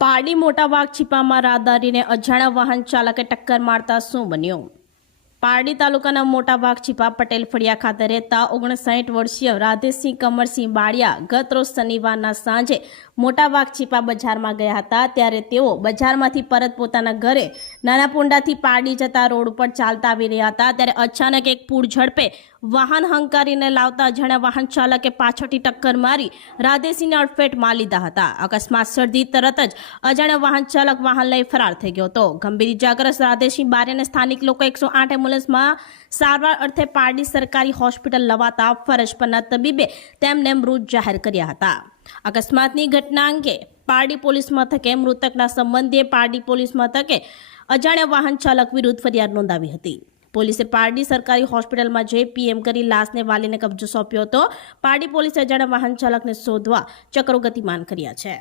પારડી મોટા વાઘછીપામાં રાહદારીને અજાણ્યા વાહન ચાલકે ટક્કર મારતા શું બન્યું? પારડી તાલુકાના મોટા વાઘછીપા પટેલ ફળિયા ખાતે રહેતા ઓગણસાઠ વર્ષીય રાધેસિંહ કમરસિંહ બાળિયા ગત રોજ શનિવારના સાંજે મોટા વાઘછીપા બજારમાં ગયા હતા. ત્યારે તેઓ બજારમાંથી પરત પોતાના ઘરે નાના પોંડાથી પારડી જતા રોડ ઉપર ચાલતા આવી રહ્યા હતા. ત્યારે અચાનક એક પૂર ઝડપે વાહન હંકારીને લાવતા અજાણ્યા વાહન ચાલકે પાછળથી ટક્કર મારી રાધેસિંહને અડફેટ માર લીધા હતા. અકસ્માત સર્જી તરત જ અજાણ્યા વાહન ચાલક વાહન લઈ ફરાર થઈ ગયો હતો. ગંભીર ઇજાગ્રસ્ત રાધેસિંહ અને સ્થાનિક લોકો એકસો આઠ એમ્બ્યુલન્સમાં સારવાર અર્થે પારડી સરકારી હોસ્પિટલ લવાતા ફરજ પરના તબીબે તેમને મૃત જાહેર કર્યા હતા. અકસ્માતની ઘટના અંગે પારડી પોલીસ મથકે મૃતકના સંબંધીએ પારડી પોલીસ મથકે અજાણ્યા વાહન ચાલક વિરુદ્ધ ફરિયાદ નોંધાવી હતી. પોલીસે પારડી સરકારી હોસ્પિટલમાં જઈ પીએમ કરી લાશને વાલીને કબજો સોંપ્યો હતો. પારડી પોલીસે અજાણ્યા વાહન ચાલકને શોધવા ચક્રો ગતિમાન કર્યા છે.